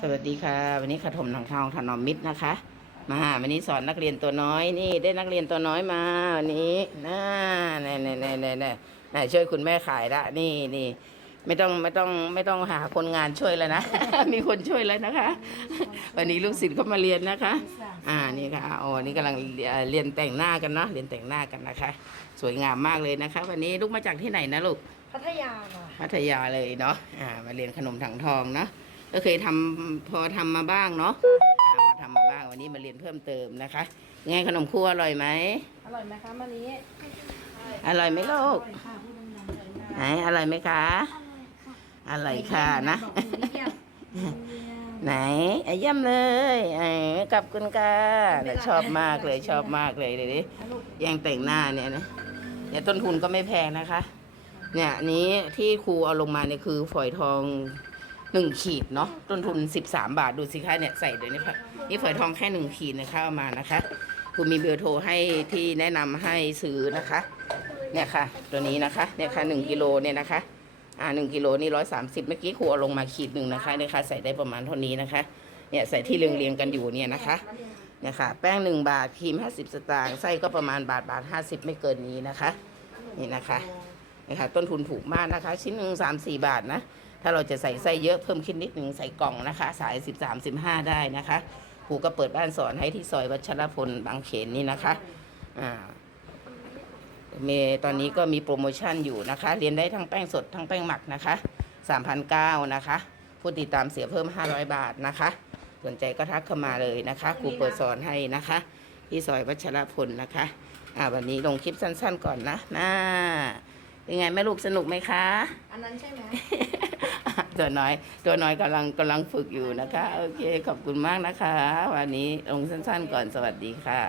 สวัสดีค่ะ วันนี้ขถมทางทองถนอมมิตรนะคะ มาวันนี้สอนนักเรียนตัวน้อยนี่ได้นักเรียนตัวน้อยมาวันนี้น่าแน่แน่แน่แน่แน่น่าช่วยคุณแม่ขายละนี่นี่ไม่ต้องไม่ต้องไม่ต้องหาคนงานช่วยแล้วนะ มีคนช่วยแล้วนะคะ วันนี้ลูกศิษย์เขามาเรียนนะคะ อ่านี่ค่ะอ๋อนี่กำลังเอ่อเรียนแต่งหน้ากันเนาะเรียนแต่งหน้ากันนะคะ สวยงามมากเลยนะคะ วันนี้ลูกมาจากที่ไหนนะลูกพัทยาค่ะพัทยาเลยเนาะอ่ามาเรียนขนมถังทองเนาะ ก็เคยทำพอทำมาบ้างเนาะอ่าพอทำมาบ้างวันนี้มาเรียนเพิ่มเติมนะคะไงขนมครัวอร่อยไหมอร่อยไหมคะมันนี้อร่อยไหมลูกอร่อยค่ะพูดดังๆเลยนะไหนอร่อยไหมคะอร่อยค่ะนะบอกหนูเรียกไหนไอ้ย่ำเลยไอ้กับคุณค่ะแต่ชอบมากเลยชอบมากเลยเดี๋ยวนี้ลูกแย่งแต่งหน้าเนี่ยนะเนี่ยต้นทุนก็ไม่แพงนะคะ เนี่ยอันนี้ที่ครูเอาลงมาเนี่ยคือฝอยทอง หนึ่งขีดเนาะต้นทุนสิบสามบาทดูสิคะเนี่ยใส่เดี๋ยวนี้ค่ะนี่ฝอยทองแค่หนึ่งขีดนะคะเอามานะคะครูมีเบอร์โทรให้ที่แนะนำให้ซื้อนะคะ เนี่ยค่ะ ตัวนี้นะคะเนี่ยค่ะหนึ่งกิโลเนี่ยนะคะอ่าหนึ่งกิโลนี่ร้อยสามสิบเมื่อกี้ครูเอาลงมาขีดหนึ่งนะคะเนี่ยค่ะใส่ได้ประมาณเท่านี้นะคะเนี่ยใส่ที่เรียงเรียงๆกันอยู่เนี่ยนะคะเนี่ยค่ะแป้งหนึ่งบาทครีมห้าสิบสตางค์ไส้ก็ประมาณบาทบาทห้าสิบไม่เกินนี้นะคะ นี่นะคะ นี่ค่ะต้นทุนถูกมากนะคะ ชิ้นหนึ่งสามสี่บาทนะ ถ้าเราจะใส่ไส้เยอะเพิ่มขึ้นนิดหนึ่งใส่กล่องนะคะ สายสิบสามสิบห้าได้นะคะครูก็เปิดบ้านสอนให้ที่ซอยวัชรพลบางเขนนี่นะคะอ่าเมตอนนี้ก็มีโปรโมชั่นอยู่นะคะ เรียนได้ทั้งแป้งสดทั้งแป้งหมักนะคะสามพันเก้านะคะ ผู้ติดตามเสียเพิ่มห้าร้อยบาทนะคะ สนใจก็ทักเข้ามาเลยนะคะครูเปิดสอนให้นะคะ ที่ซอยวัชรพลนะคะ อ่าวันนี้ลงคลิปสั้นๆก่อนนะน่า เป็นไงแม่ลูกสนุกไหมคะ อันนั้นใช่ไหม ตัวน้อย ตัวน้อยกำลังกำลังฝึกอยู่นะคะ โอเค ขอบคุณมากนะคะ วันนี้ลงสั้นๆก่อนสวัสดีค่ะ